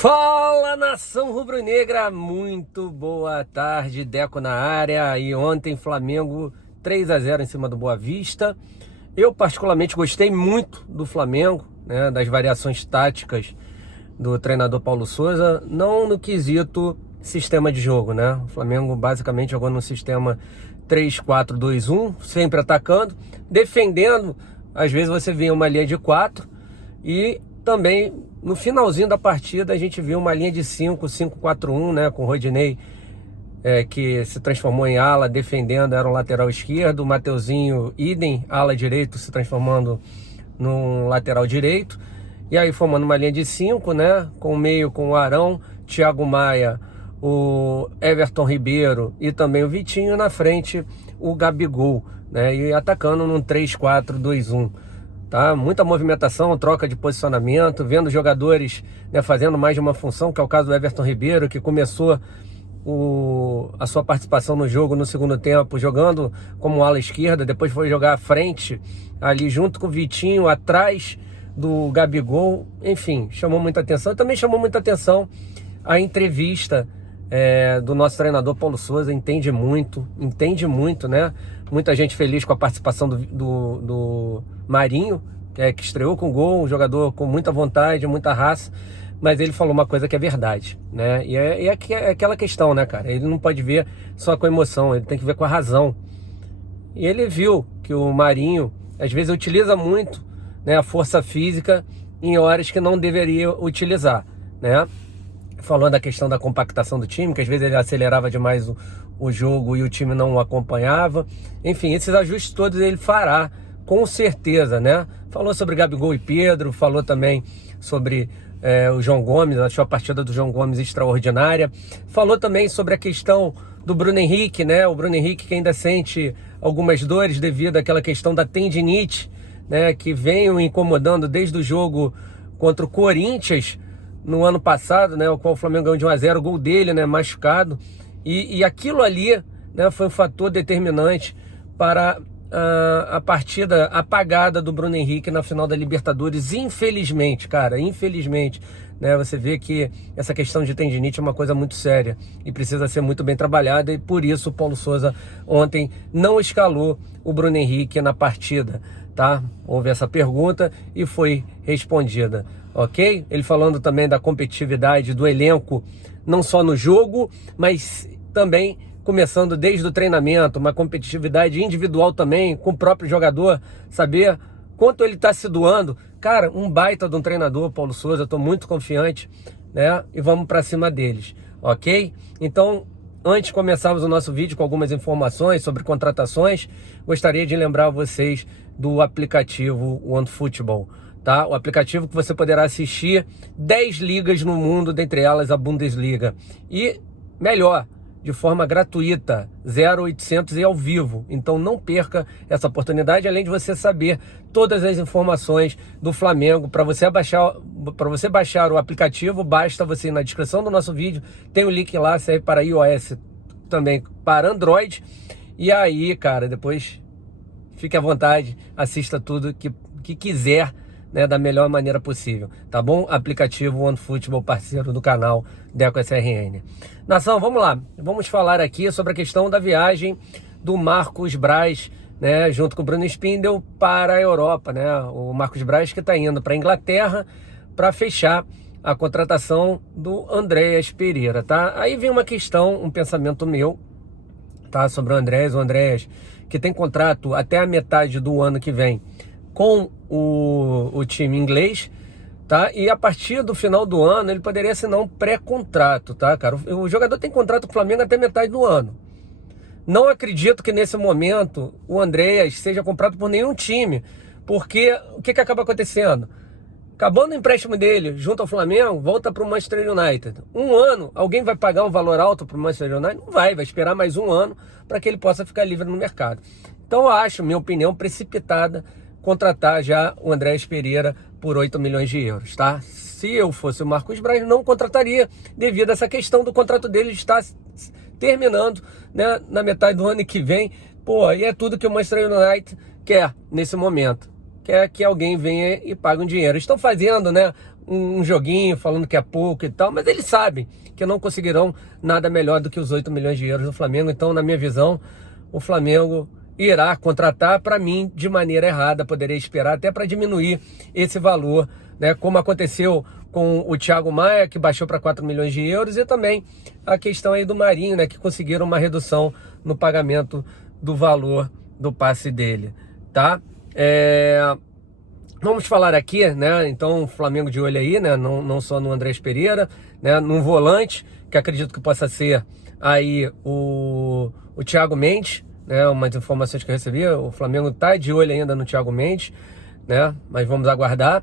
Fala, nação rubro-negra, muito boa tarde, Deco na área. E ontem Flamengo 3-0 em cima do Boa Vista. Eu particularmente gostei muito do Flamengo, né, das variações táticas do treinador Paulo Souza, não no quesito sistema de jogo, né? O Flamengo basicamente jogou no sistema 3-4-2-1, sempre atacando, defendendo. Às vezes você vê uma linha de 4 e também no finalzinho da partida a gente viu uma linha de 5-5-4-1, né, com o Rodinei que se transformou em ala, defendendo, era um lateral esquerdo, o Mateuzinho, idem, ala direito, se transformando num lateral direito, e aí formando uma linha de 5, né, com o meio com o Arão, Thiago Maia, o Everton Ribeiro e também o Vitinho, na frente o Gabigol, né, e atacando num 3-4-2-1. Tá? Muita movimentação, troca de posicionamento, vendo jogadores, né, fazendo mais de uma função, que é o caso do Everton Ribeiro, que começou a sua participação no jogo no segundo tempo, jogando como ala esquerda, depois foi jogar à frente, ali junto com o Vitinho, atrás do Gabigol. Enfim, chamou muita atenção. E também chamou muita atenção a entrevista do nosso treinador Paulo Souza. Entende muito, né? Muita gente feliz com a participação do Marinho, que estreou com gol, um jogador com muita vontade, muita raça, mas ele falou uma coisa que é verdade, né? E é aquela questão, né, cara? Ele não pode ver só com emoção, ele tem que ver com a razão. E ele viu que o Marinho, às vezes, utiliza muito, né, a força física em horas que não deveria utilizar, né? Falando da questão da compactação do time, que às vezes ele acelerava demais o jogo e o time não o acompanhava. Enfim, esses ajustes todos ele fará, com certeza, né? Falou sobre Gabigol e Pedro, falou também sobre o João Gomes, achou a partida do João Gomes extraordinária. Falou também sobre a questão do Bruno Henrique, né? O Bruno Henrique que ainda sente algumas dores devido àquela questão da tendinite, né? Que vem o incomodando desde o jogo contra o Corinthians no ano passado, né? O qual o Flamengo ganhou de 1-0, o gol dele, né? Machucado. E aquilo ali, né, foi um fator determinante para a partida apagada do Bruno Henrique na final da Libertadores. Infelizmente, cara, infelizmente, né, você vê que essa questão de tendinite é uma coisa muito séria e precisa ser muito bem trabalhada, e por isso o Paulo Souza ontem não escalou o Bruno Henrique na partida, tá? Houve essa pergunta e foi respondida, ok? Ele falando também da competitividade do elenco, não só no jogo, mas também começando desde o treinamento, uma competitividade individual também, com o próprio jogador, saber quanto ele está se doando. Cara, um baita de um treinador, Paulo Souza, estou muito confiante, né? E vamos para cima deles, ok? Então, antes de começarmos o nosso vídeo com algumas informações sobre contratações, gostaria de lembrar vocês do aplicativo OneFootball, tá? O aplicativo que você poderá assistir 10 ligas no mundo, dentre elas a Bundesliga. E, melhor, de forma gratuita, 0800 e ao vivo. Então não perca essa oportunidade, além de você saber todas as informações do Flamengo. Para você baixar o aplicativo, basta você ir na descrição do nosso vídeo, tem o link lá, serve para iOS, também para Android. E aí, cara, depois fique à vontade, assista tudo que quiser, né, da melhor maneira possível, tá bom? Aplicativo OneFootball, parceiro do canal Deco SRN. Nação, vamos lá, vamos falar aqui sobre a questão da viagem do Marcos Braz, né, junto com o Bruno Spindel para a Europa, né? O Marcos Braz que está indo para a Inglaterra para fechar a contratação do Andréas Pereira, tá? Aí vem uma questão, um pensamento meu, tá, sobre o Andréas que tem contrato até a metade do ano que vem com o time inglês, tá? E a partir do final do ano ele poderia assinar um pré-contrato, tá, cara? O jogador tem contrato com o Flamengo até metade do ano. Não acredito que nesse momento o Andréas seja comprado por nenhum time, porque o que acaba acontecendo? Acabando o empréstimo dele junto ao Flamengo, volta para o Manchester United. Um ano, alguém vai pagar um valor alto para o Manchester United? Não vai esperar mais um ano para que ele possa ficar livre no mercado. Então eu acho, minha opinião, precipitada contratar já o Andréas Pereira por 8 milhões de euros, tá? Se eu fosse o Marcos Braz, não contrataria, devido a essa questão do contrato dele estar terminando, né, na metade do ano que vem. Pô, e é tudo que o Manchester United quer nesse momento. Quer que alguém venha e pague um dinheiro. Estão fazendo, né, um joguinho falando que é pouco e tal, mas eles sabem que não conseguirão nada melhor do que os 8 milhões de euros do Flamengo. Então, na minha visão, o Flamengo irá contratar, para mim, de maneira errada. Poderia esperar até para diminuir esse valor, né? Como aconteceu com o Thiago Maia, que baixou para 4 milhões de euros, e também a questão aí do Marinho, né? Que conseguiram uma redução no pagamento do valor do passe dele, tá? Vamos falar aqui, né? Então, o Flamengo de olho aí, né? Não só no Andrés Pereira, né? Num volante, que acredito que possa ser aí o Thiago Mendes, né? Umas informações que eu recebi, o Flamengo tá de olho ainda no Thiago Mendes, né? Mas vamos aguardar.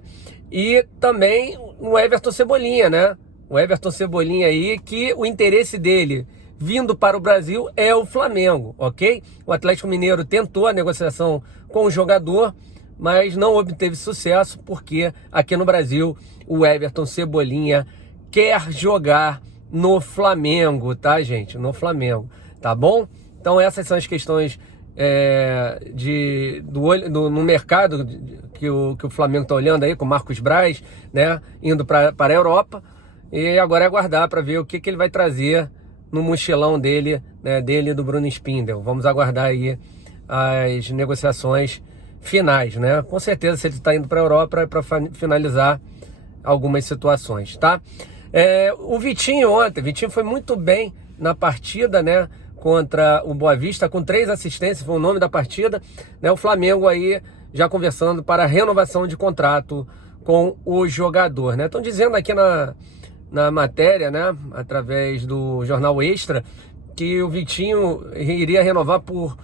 E também o Everton Cebolinha, né? O Everton Cebolinha aí, que o interesse dele vindo para o Brasil é o Flamengo, ok? O Atlético Mineiro tentou a negociação com o jogador, mas não obteve sucesso, porque aqui no Brasil o Everton Cebolinha quer jogar no Flamengo, tá, gente? No Flamengo, tá bom? Então essas são as questões no mercado que o Flamengo está olhando aí, com o Marcos Braz, né? Indo para a Europa, e agora é aguardar para ver o que ele vai trazer no mochilão dele, né? Dele e do Bruno Spindel. Vamos aguardar aí as negociações finais, né? Com certeza, se ele está indo para a Europa, é para finalizar algumas situações, tá? O Vitinho ontem, Vitinho foi muito bem na partida, né? Contra o Boa Vista, com 3 assistências, foi o nome da partida, né? O Flamengo aí já conversando para a renovação de contrato com o jogador, né? Estão dizendo aqui na matéria, né? Através do Jornal Extra, que o Vitinho iria renovar por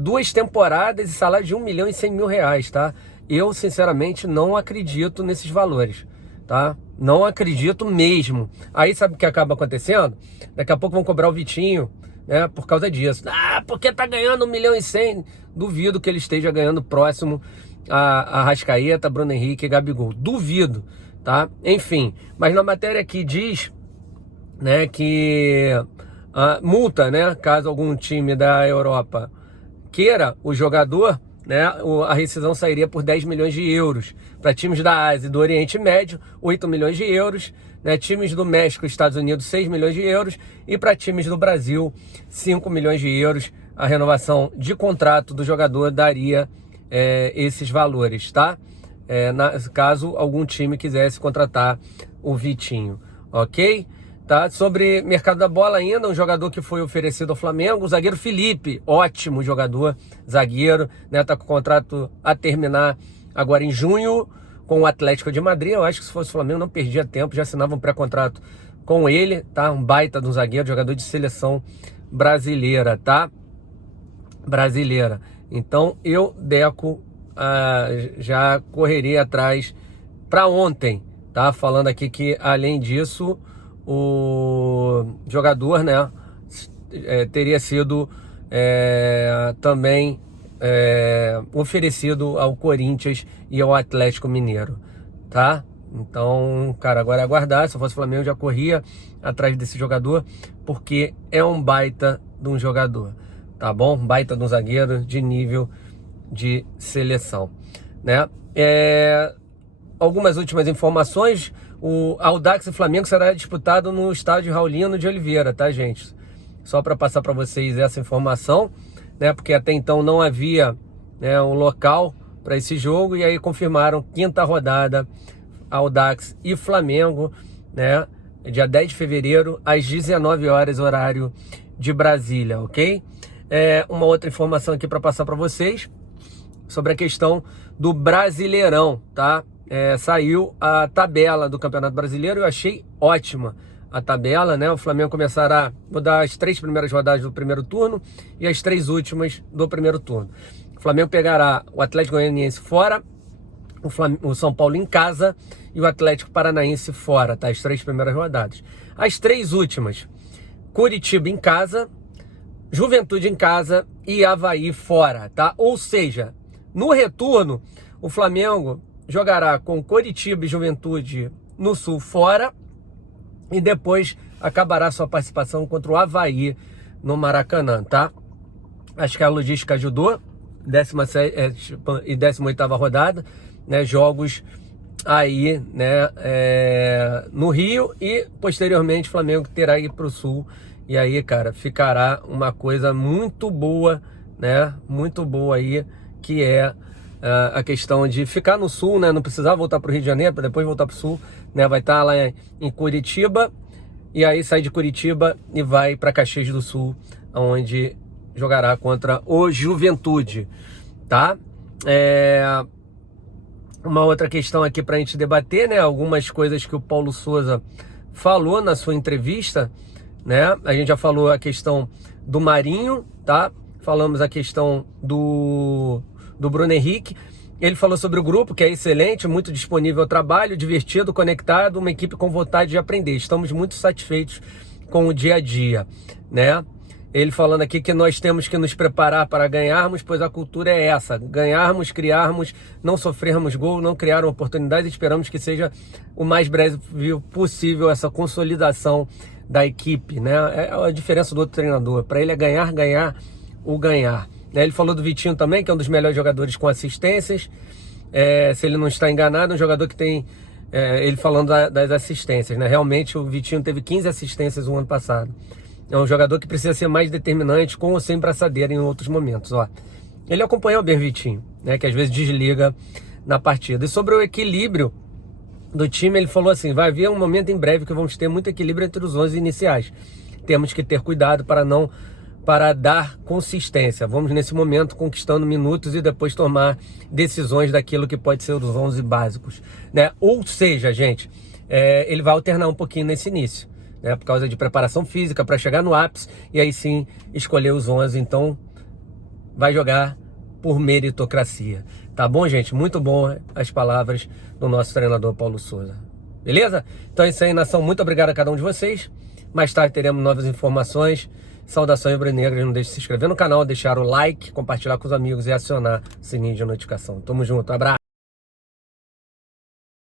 2 temporadas e salário de 1.100.000 reais, tá? Eu, sinceramente, não acredito nesses valores, tá? Não acredito mesmo. Aí sabe o que acaba acontecendo? Daqui a pouco vão cobrar o Vitinho, né? Por causa disso. Porque tá ganhando 1.100.000. Duvido que ele esteja ganhando próximo a Arrascaeta, Bruno Henrique e Gabigol. Duvido, tá? Enfim, mas na matéria aqui diz, né, que multa, né? Caso algum time da Europa queira o jogador, né, a rescisão sairia por 10 milhões de euros. Para times da Ásia e do Oriente Médio, 8 milhões de euros. Né, times do México e Estados Unidos, 6 milhões de euros. E para times do Brasil, 5 milhões de euros. A renovação de contrato do jogador daria esses valores, tá? Caso algum time quisesse contratar o Vitinho, ok? Tá? Sobre mercado da bola ainda, um jogador que foi oferecido ao Flamengo, o zagueiro Felipe, ótimo jogador, zagueiro, né? Tá com o contrato a terminar agora em junho com o Atlético de Madrid. Eu acho que se fosse o Flamengo não perdia tempo, já assinava um pré-contrato com ele, tá? Um baita de um zagueiro, jogador de seleção brasileira, tá? Brasileira. Então eu, Deco, já correria atrás para ontem, tá? Falando aqui que, além disso, o jogador, né, teria sido também oferecido ao Corinthians e ao Atlético Mineiro, tá? Então, cara, agora é aguardar. Se eu fosse o Flamengo, eu já corria atrás desse jogador, porque é um baita de um jogador, tá bom? Um baita de um zagueiro de nível de seleção, né? Algumas últimas informações. O Audax e Flamengo será disputado no estádio Raulino de Oliveira, tá, gente? Só para passar para vocês essa informação, né? Porque até então não havia, né, um local para esse jogo, e aí confirmaram 5ª rodada, Audax e Flamengo, né? Dia 10 de fevereiro, às 19 horas, horário de Brasília, ok? Uma outra informação aqui para passar para vocês sobre a questão do Brasileirão, tá? Saiu a tabela do Campeonato Brasileiro. Eu achei ótima a tabela, né? O Flamengo começará, vou dar as 3 primeiras rodadas do primeiro turno e as 3 últimas do primeiro turno. O Flamengo pegará o Atlético Goianiense fora, o São Paulo em casa e o Atlético Paranaense fora, tá? As 3 primeiras rodadas. As 3 últimas, Curitiba em casa, Juventude em casa e Avaí fora, tá? Ou seja, no retorno, o Flamengo jogará com Coritiba e Juventude no Sul fora, e depois acabará sua participação contra o Avaí no Maracanã, tá? Acho que a logística ajudou. 17ª e 18ª rodada, né? Jogos aí, né, no Rio, e posteriormente o Flamengo terá que ir para o Sul, e aí, cara, ficará uma coisa muito boa, né, muito boa aí, que é a questão de ficar no Sul, né, não precisar voltar para o Rio de Janeiro, para depois voltar para o Sul, né, vai estar lá em Curitiba, e aí sai de Curitiba e vai para Caxias do Sul, onde jogará contra o Juventude, tá? Uma outra questão aqui para a gente debater, né? Algumas coisas que o Paulo Souza falou na sua entrevista, né? A gente já falou a questão do Marinho, tá? Falamos a questão do Bruno Henrique. Ele falou sobre o grupo, que é excelente, muito disponível ao trabalho, divertido, conectado, uma equipe com vontade de aprender. Estamos muito satisfeitos com o dia a dia, né? Ele falando aqui que nós temos que nos preparar para ganharmos, pois a cultura é essa: ganharmos, criarmos, não sofrermos gol, não criar oportunidades. Esperamos que seja o mais breve possível essa consolidação da equipe, né? É a diferença do outro treinador. Para ele é ganhar, ganhar ou ganhar. Ele falou do Vitinho também, que é um dos melhores jogadores com assistências. Se ele não está enganado, um jogador que tem... ele falando das assistências, né? Realmente o Vitinho teve 15 assistências no ano passado. É um jogador que precisa ser mais determinante, com ou sem braçadeira em outros momentos. Ó. Ele acompanhou bem o Vitinho, né, que às vezes desliga na partida. E sobre o equilíbrio do time, ele falou assim: vai haver um momento em breve que vamos ter muito equilíbrio entre os 11 iniciais. Temos que ter cuidado para dar consistência. Vamos nesse momento conquistando minutos e depois tomar decisões daquilo que pode ser os 11 básicos, né? Ou seja, gente, ele vai alternar um pouquinho nesse início, né, por causa de preparação física para chegar no ápice e aí sim escolher os 11. Então vai jogar por meritocracia, tá bom, gente? Muito bom as palavras do nosso treinador Paulo Souza, beleza? Então é isso aí, nação, muito obrigado a cada um de vocês. Mais tarde teremos novas informações. Saudações rubro-negras. Não deixe de se inscrever no canal, deixar o like, compartilhar com os amigos e acionar o sininho de notificação. Tamo junto, abraço.